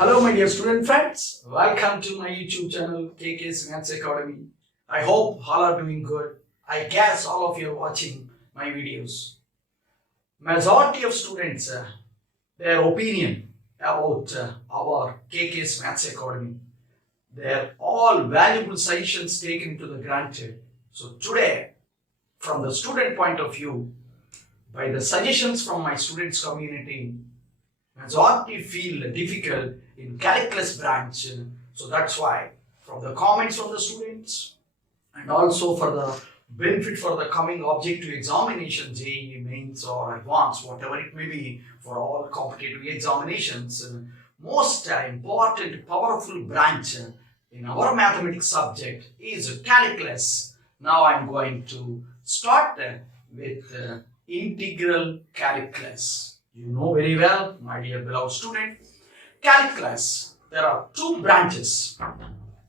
Hello my dear student friends, welcome to my YouTube channel kkmaths Academy. I hope all are doing good. I guess all of you are watching my videos. Majority of students, their opinion about our KK's Maths Academy, they're all valuable suggestions taken to the granted. So today, from the student point of view, by the suggestions from my students community, majority feel difficult in calculus branch. So that's why from the comments from the students and also for the benefit for the coming objective examination, JEE, mains or advanced, whatever it may be, for all competitive examinations, most important powerful branch in our mathematics subject is calculus. Now I'm going to start with integral calculus. You know very well, my dear beloved student, calculus, there are two branches.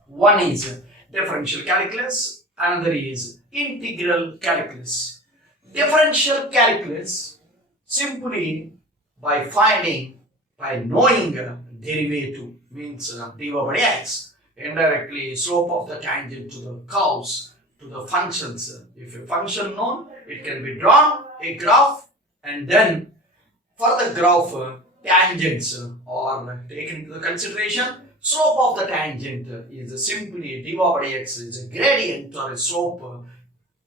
One is differential calculus, another is integral calculus. Differential calculus, simply by knowing derivative, means dy by x, indirectly slope of the tangent to the curves, to the functions. If a function known, it can be drawn, a graph, and then for the graph, tangents are taken into the consideration. Slope of the tangent is simply dy by x is a gradient or a slope.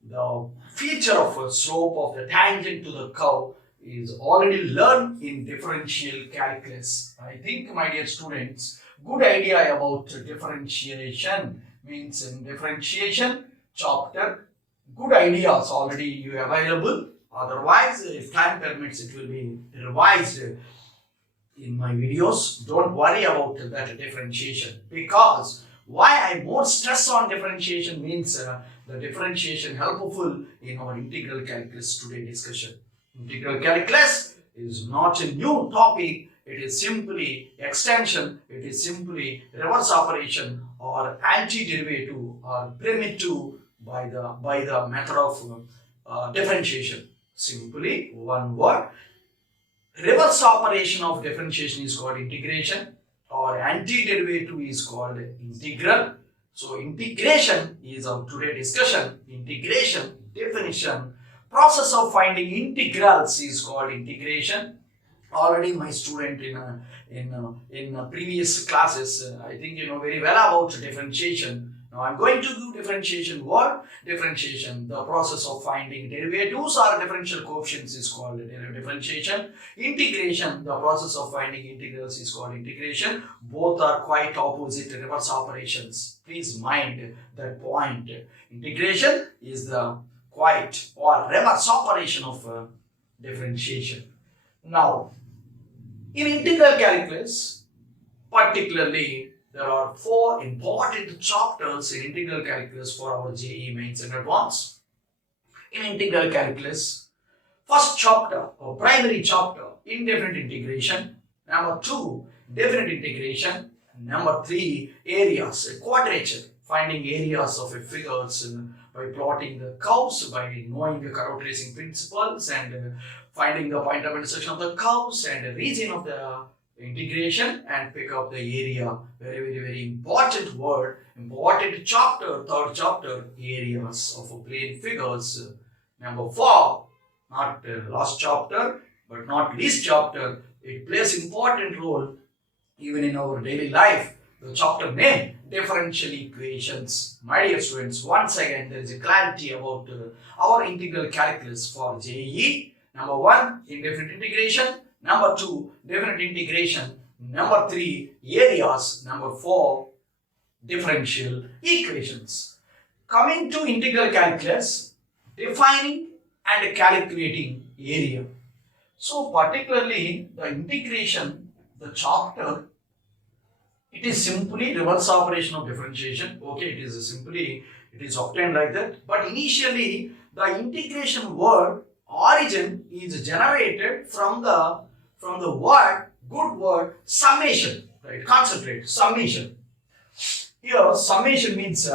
The feature of a slope of the tangent to the curve is already learned in differential calculus. I think, my dear students, good idea about differentiation means in differentiation chapter, good ideas already you available. Otherwise, if time permits, it will be revised in my videos. Don't worry about that differentiation, because why I more stress on differentiation means the differentiation helpful in our integral calculus today discussion. Integral calculus is not a new topic. It is simply extension. It is simply reverse operation or antiderivative or primitive by the method of differentiation. Simply one word. Reverse operation of differentiation is called integration, or antiderivative is called integral. So integration is our today discussion. Integration, definition, process of finding integrals is called integration. Already my student in previous classes, I think you know very well about differentiation. Now I'm going to do differentiation. What? Differentiation, the process of finding derivatives or differential coefficients is called differentiation. Integration, the process of finding integrals is called integration. Both are quite opposite reverse operations. Please mind that point. Integration is the quite or reverse operation of differentiation. Now, in integral calculus, particularly, there are four important chapters in integral calculus for our JEE mains and advanced. In integral calculus, first chapter or primary chapter, indefinite integration. Number 2, definite integration. Number 3, areas, quadrature, finding areas of figures by plotting the curves, by knowing the curve tracing principles, and finding the point of intersection of the curves and the region of the integration, and pick up the area. Very important word, important chapter, third chapter, areas of plane figures. Number 4, not last chapter but not least chapter, it plays important role even in our daily life. The chapter name, differential equations. My dear students, once again there is a clarity about our integral calculus for JEE. Number 1, indefinite integration. Number 2, definite integration. Number 3, areas. Number 4, differential equations. Coming to integral calculus, defining and calculating area. So particularly the integration, the chapter, it is simply reverse operation of differentiation. Okay, it is obtained like that. But initially the integration word origin is generated from the word, good word, summation, right? Concentrate, summation. Here, summation means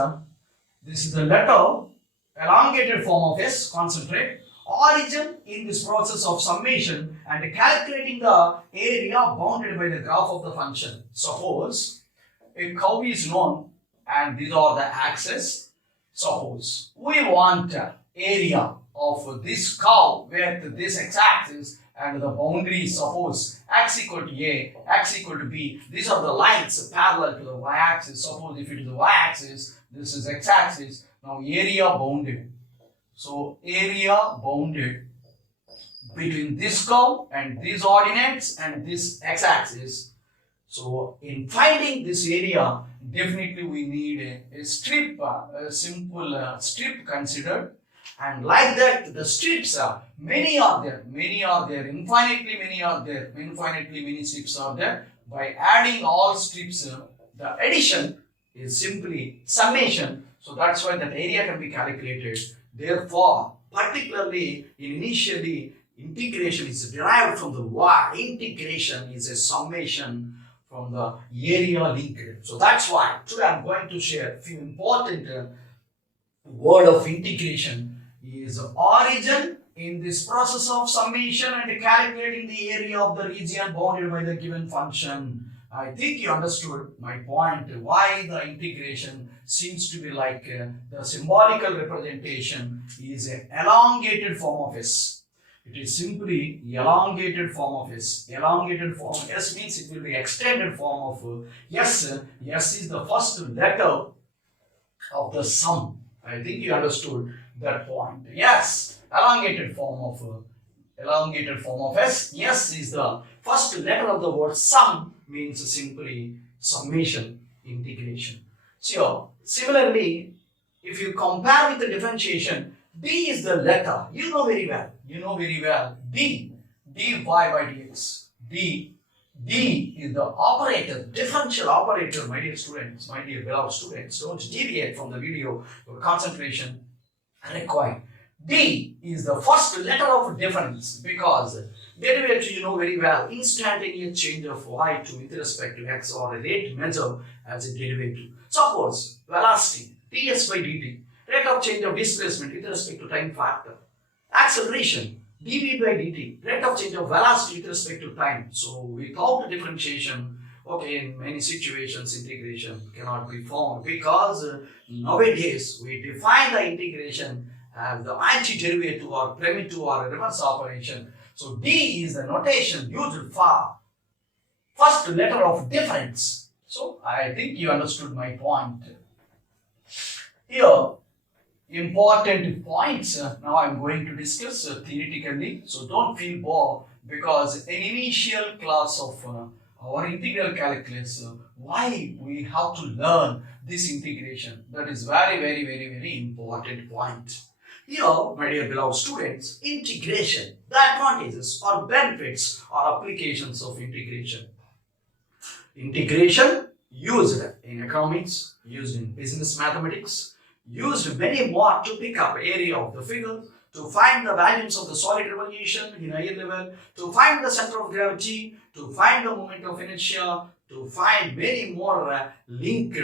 this is the letter, elongated form of S, concentrate, origin in this process of summation and calculating the area bounded by the graph of the function. Suppose a curve is known and these are the axes. Suppose we want area of this curve with this x-axis and the boundary, suppose x equal to a, x equal to b. These are the lines parallel to the y-axis. Suppose if it is the y-axis, this is x-axis. Now area bounded. So area bounded between this curve and these ordinates and this x-axis. So in finding this area, definitely we need a strip, a simple strip considered. And like that, the strips are, many are there, infinitely many strips are there. By adding all strips, the addition is simply summation. So that's why that area can be calculated. Therefore, particularly initially, integration is derived from the y. Integration is a summation from the area linked. So that's why today I'm going to share a few important word of integration is origin in this process of summation and calculating the area of the region bounded by the given function. I think you understood my point, why the integration seems to be like the symbolical representation is an elongated form of S. It is simply elongated form of S. Elongated form of S means it will be extended form of S. S is the first letter of the sum. I think you understood that point. Yes, elongated form of S. S is the first letter of the word sum, means simply summation, integration. So similarly, if you compare with the differentiation, D is the letter. You know very well. D y by dx. D is the operator, differential operator, my dear students, my dear beloved students. Don't deviate from the video. Your concentration required. D is the first letter of difference because derivative you know very well, instantaneous change of y to with respect to x or a rate measure as a derivative. Suppose velocity ds by dt, rate of change of displacement with respect to time factor. Acceleration dv by dt, rate of change of velocity with respect to time. So without differentiation, okay, in many situations integration cannot be formed because nowadays we define the integration as the antiderivative or primitive or reverse operation. So D is the notation used for first letter of difference. So I think you understood my point. Here, important points now I'm going to discuss theoretically. So don't feel bored because an initial class of our integral calculus, why we have to learn this integration. That is very important point. Here, my dear beloved students, integration, the advantages or benefits or applications of integration. Integration used in economics, used in business mathematics, used many more to pick up area of the figure, to find the values of the solid revolution in higher level, to find the center of gravity, to find the moment of inertia, to find many more linked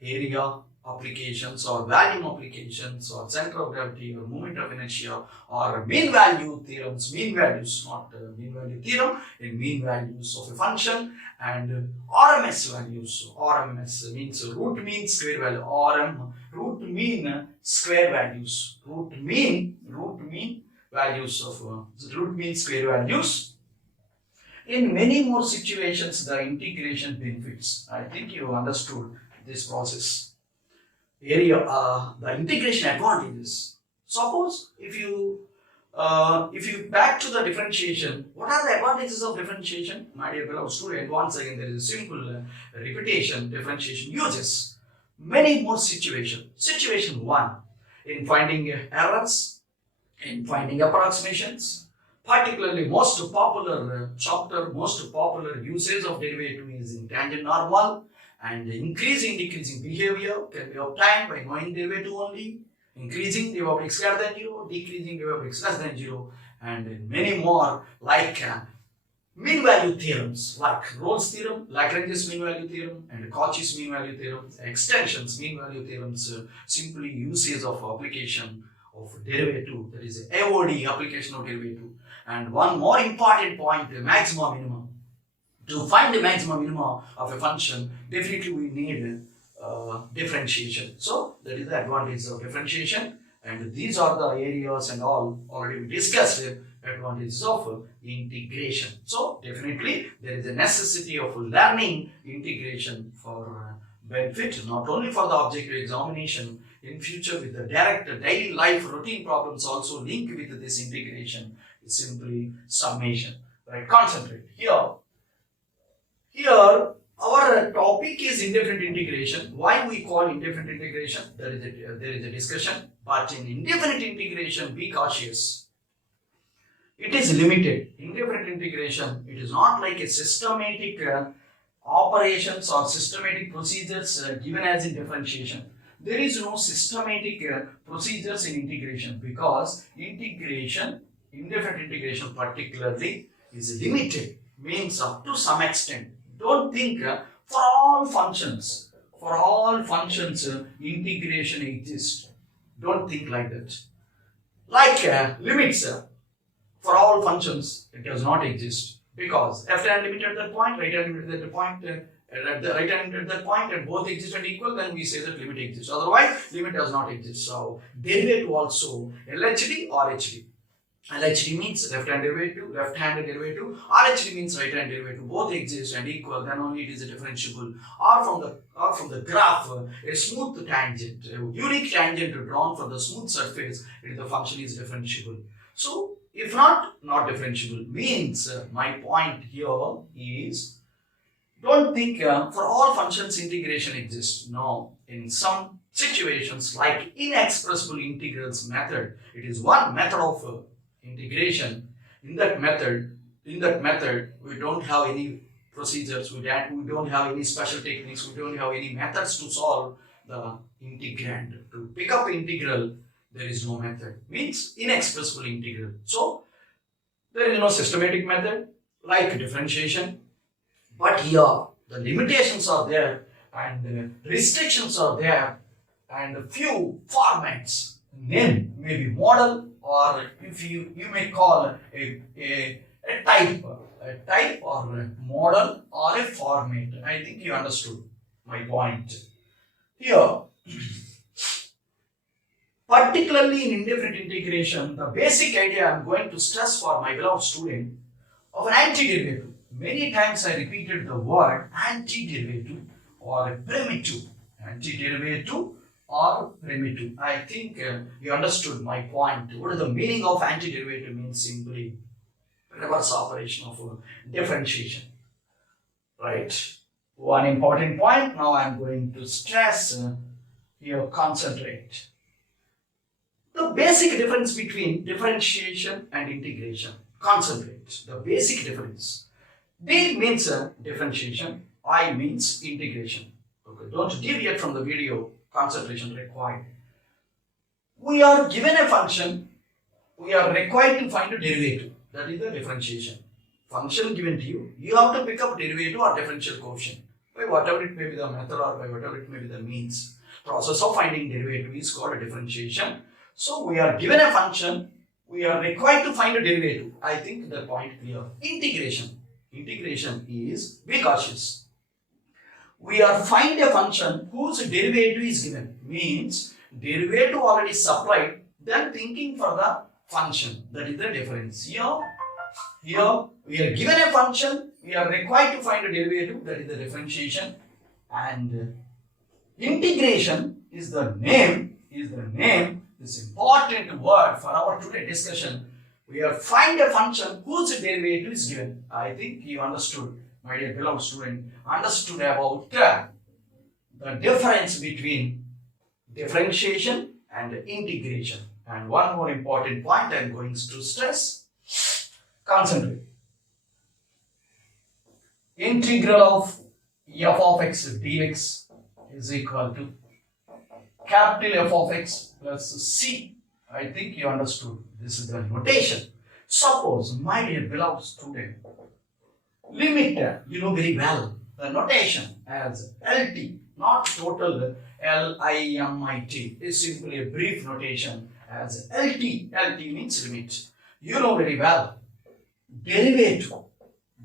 area applications or volume applications or center of gravity or moment of inertia or mean value theorems, mean values, not mean value theorem, in mean values of a function and RMS values. RMS means root mean square value, root mean square values, root mean values of root mean square values. In many more situations, the integration benefits. I think you understood this process. Area, the integration advantages. Suppose if you back to the differentiation, what are the advantages of differentiation? My dear beloved student, once again there is a simple repetition. Differentiation uses many more situations. Situation 1, in finding errors, in finding approximations. Particularly most popular chapter, most popular usage of derivative is in tangent normal. And increasing decreasing behavior can be obtained by knowing derivative only. Increasing derivative of x greater than 0, decreasing derivative of x less than 0, and many more like mean value theorems like Rolle's theorem, Lagrange's mean value theorem, and Cauchy's mean value theorem. Extensions, mean value theorems, simply uses of application of derivative, that is AOD, application of derivative. And one more important point, the maximum minimum. To find the maximum minimum of a function, definitely we need differentiation. So that is the advantage of differentiation, and these are the areas and all already we discussed advantages of integration. So definitely there is a necessity of learning integration for benefit, not only for the objective examination, in future with the direct daily life routine problems also linked with this integration is simply summation. Right, concentrate here our topic is indifferent integration. Why we call indifferent integration? There is a discussion, but in indefinite integration, be cautious. It is limited. Indifferent integration, it is not like a systematic operations or systematic procedures given as in differentiation. There is no systematic procedures in integration, because integration, indifferent integration particularly, is limited, means up to some extent. Don't think for all functions integration exists. Don't think like that. Like limits, for all functions it does not exist, because left hand limit at that point, right hand limit at that point, at the right hand limit at that point, and both exist and equal, then we say that limit exists. Otherwise, limit does not exist. So derivative also LHD or HD. LHD means left-hand derivative, RHD means right-hand derivative. Both exist and equal, then only it is a differentiable. Or from the graph, a smooth tangent, a unique tangent drawn from the smooth surface, the function is differentiable. So, if not differentiable, means my point here is, don't think for all functions integration exists. No, in some situations like inexpressible integrals method, it is one method of integration. In that method we don't have any procedures, we don't have any special techniques, we don't have any methods to solve the integrand. To pick up integral, there is no method, means inexpressible integral. So there is no systematic method like differentiation, but here the limitations are there and restrictions are there, and few formats, name maybe model, or if you may call a type or a model or a format. I think you understood my point. Here, particularly in indifferent integration, the basic idea I am going to stress for my beloved student of an antiderivative. Many times I repeated the word antiderivative or a primitive. Antiderivative or primitive. I think you understood my point. What is the meaning of antiderivative? Means simply reverse operation of differentiation. Right. One important point now I am going to stress here, concentrate. The basic difference between differentiation and integration. Concentrate. The basic difference. D means differentiation, I means integration. Okay, don't deviate from the video. Concentration required. We are given a function, we are required to find a derivative. That is the differentiation. Function given to you, you have to pick up derivative or differential coefficient. By whatever it may be the method or by whatever it may be the means. Process of finding derivative is called a differentiation. So we are given a function, we are required to find a derivative. I think the point clear. Integration. Integration is, be cautious. We are find a function whose derivative is given, means derivative already supplied, then thinking for the function. That is the difference. Here we are given a function, we are required to find a derivative, that is the differentiation. And integration is the name, this important word for our today discussion. We are find a function whose derivative is given. I think you understood, my dear beloved student, understood about the difference between differentiation and integration. And one more important point I am going to stress. Concentrate. Integral of f of x dx is equal to capital F of x plus c. I think you understood. This is the notation. Suppose, my dear beloved student, limit, you know very well the notation as LT, not total limit is simply a brief notation as LT. LT means limit. You know very well. Derivative.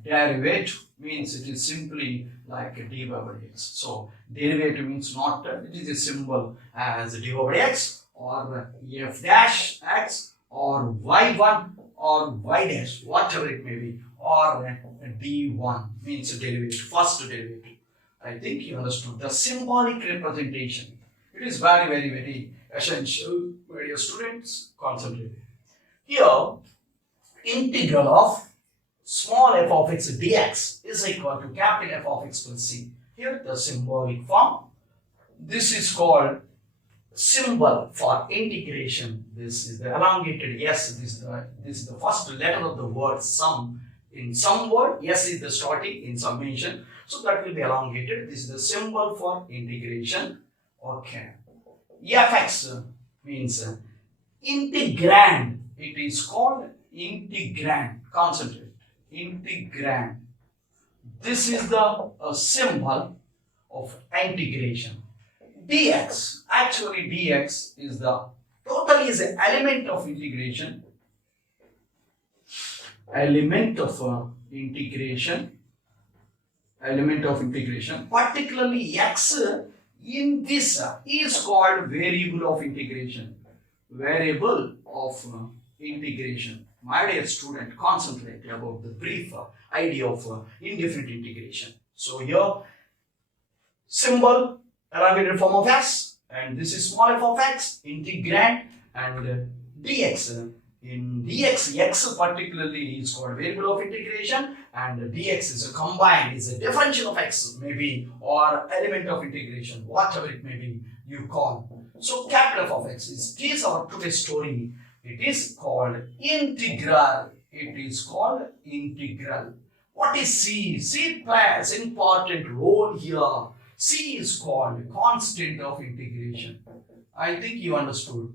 Derivative means it is simply like d over x. So derivative means not, it is a symbol as d over x or f dash x or y1 or y dash, whatever it may be, or d1 means a derivative, first derivative. I think you understood the symbolic representation. It is very essential, my dear students. Concentrate. Here, integral of small f of x dx is equal to capital F of x plus c. Here the symbolic form. This is called symbol for integration. This is the elongated S. This is the first letter of the word sum. In some word, S is the starting in summation. So that will be elongated. This is the symbol for integration. Okay. Fx means integrand. It is called integrand. Concentrate. Integrand. This is the symbol of integration. Dx, actually dx is the totally is an element of integration. Element of integration. Element of integration. Particularly x in this is called variable of integration. Variable of integration. My dear student, concentrate about the brief idea of indefinite integration. So here, symbol, elongated form of s, and this is small f of x, integrand, and dx. In dx, x particularly is called variable of integration, and dx is a combined, is a differential of x maybe, or element of integration, whatever it may be you call. So capital F of x is our today's story. It is called integral. It is called integral. What is C? C plays important role here. C is called constant of integration. I think you understood.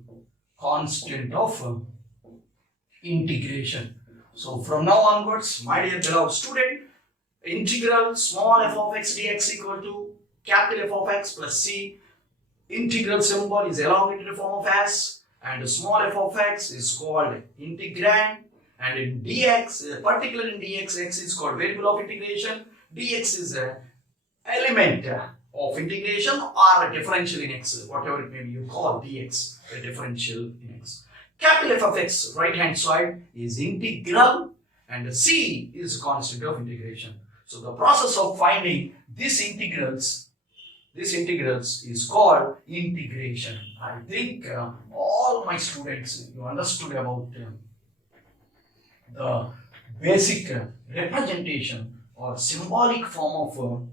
Constant of integration. So from now onwards, my dear beloved student, integral small f of x dx equal to capital F of x plus c. Integral symbol is elongated form of s, and small f of x is called integrand, and in dx, particularly in dx, x is called variable of integration. Dx is an element of integration or a differential in x, whatever it may be you call dx, a differential in x. Capital F of x, right hand side, is integral, and c is constant of integration. So the process of finding these integrals is called integration. I think all my students, you understood about the basic representation or symbolic form of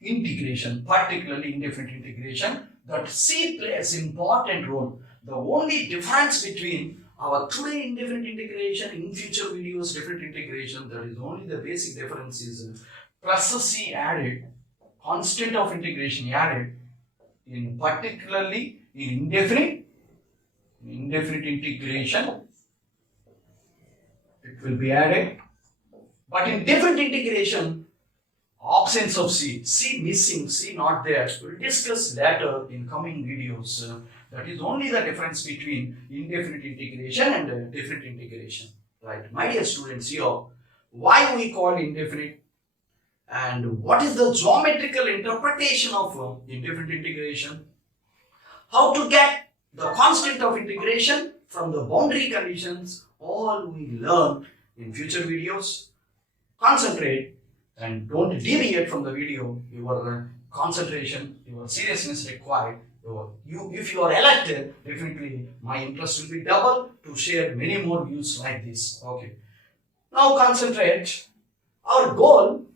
integration, particularly indefinite integration, that C plays important role. The only difference between our today indefinite integration, in future videos different integration, that is only the basic difference is plus C added, constant of integration added, in particularly in indefinite integration it will be added, but in different integration absence of C, C missing, C not there. We'll discuss later in coming videos. That is only the difference between indefinite integration and different integration. Right, my dear students, here why we call indefinite and what is the geometrical interpretation of indefinite integration, how to get the constant of integration from the boundary conditions, all we learn in future videos. Concentrate and don't deviate from the video. Your concentration, your seriousness required. If you are elected, definitely my interest will be double to share many more views like this. Okay. Now concentrate. Our goal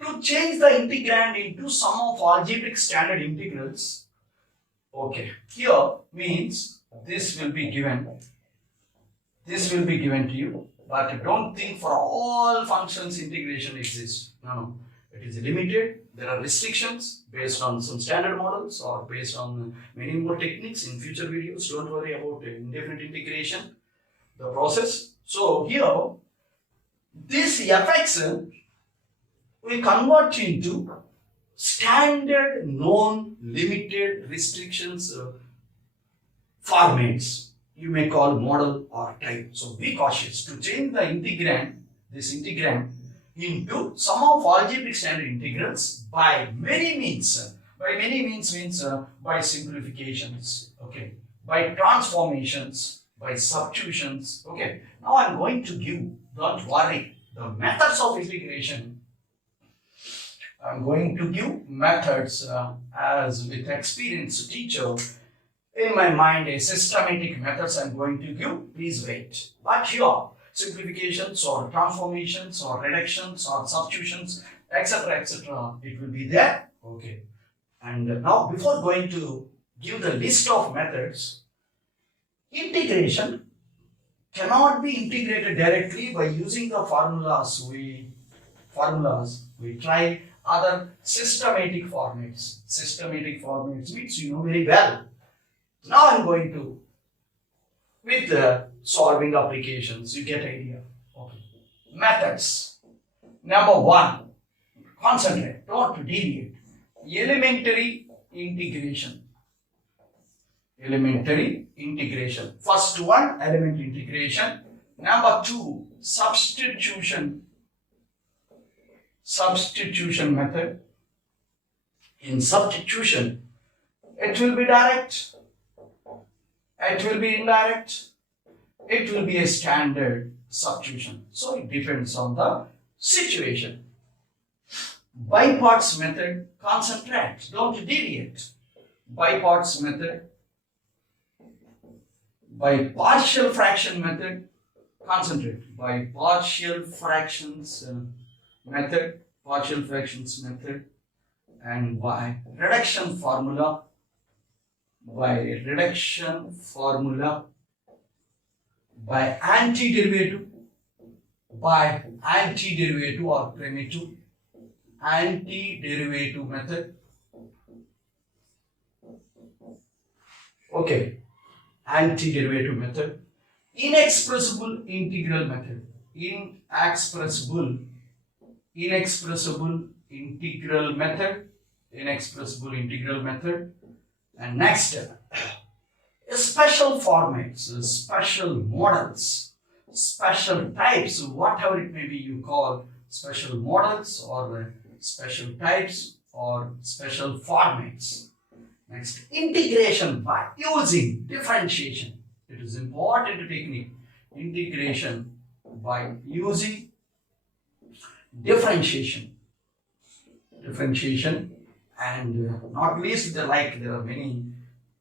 to change the integrand into sum of algebraic standard integrals. Okay. Here means this will be given. This will be given to you. But don't think for all functions integration exists. No. It is limited. There are restrictions based on some standard models or based on many more techniques in future videos. Don't worry about indefinite integration, the process. So here, this fx we convert into standard known limited restrictions formats you may call model or type. So be cautious to change the integrand, this integrand, into some of algebraic standard integrals by many means. By many means means by simplifications, okay, by transformations, by substitutions, okay. Now I am going to give, don't worry, the methods of integration. I am going to give methods as with experienced teacher. In my mind, a systematic methods I am going to give. Please wait. But here, simplifications or transformations or reductions or substitutions, etc., it will be there. Okay. And now, before going to give the list of methods, integration cannot be integrated directly by using the formulas. We try other systematic formats. Systematic formats means you know very well. Now I am going to, with the solving applications, you get idea. Okay. Methods. Number one, concentrate, don't deviate. Elementary integration. Elementary integration. First one, elementary integration. Number two, substitution. Substitution method. In substitution, it will be direct, it will be indirect, it will be a standard substitution. So it depends on the situation. By parts method, concentrate, don't deviate. By parts method. By partial fraction method, concentrate. By partial fractions method, partial fractions method, and by reduction formula, by antiderivative, or primitive antiderivative method. Okay, antiderivative method. Inexpressible integral method. Inexpressible integral method. Inexpressible integral method. And next, special formats, special models, special types, whatever it may be, you call special models or special types or special formats. Next, integration by using differentiation. It is important technique. Integration by using differentiation. Differentiation, and not least there are many,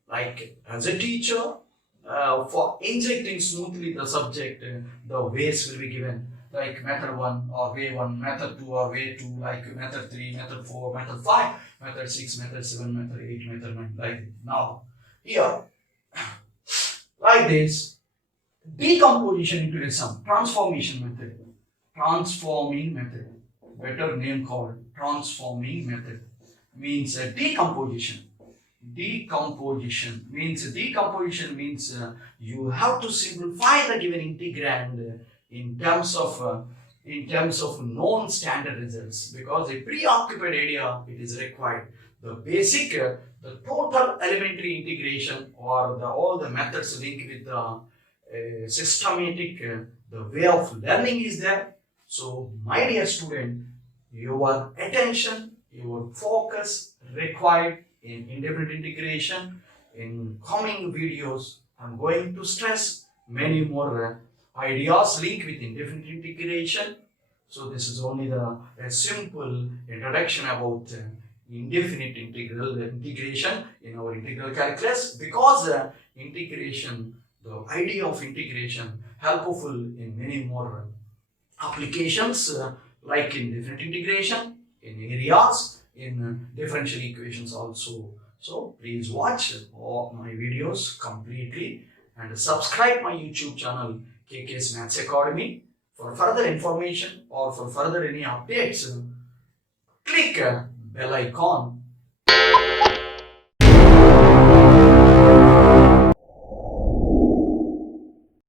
like as a teacher, for injecting smoothly the subject, the ways will be given, like method 1 or way 1, method 2 or way 2, like method 3, method 4, method 5, method 6, method 7, method 8, method 9, like now. Here, like this, decomposition into a sum, transformation method, transforming method, better name called transforming method, means decomposition. Decomposition means you have to simplify the given integrand in terms of known standard results, because a preoccupied area it is required. The basic, the total elementary integration or all the methods linked with the systematic, the way of learning is there. So my dear student, your attention, your focus required in indifferent integration. In coming videos, I'm going to stress many more ideas linked with indifferent integration. So this is only a simple introduction about indefinite integration in our integral calculus, because integration, the idea of integration, helpful in many more applications, like in different integration, in areas, in differential equations also. So please watch all my videos completely and subscribe my YouTube channel KK's Maths Academy. For further information or for further any updates, click bell icon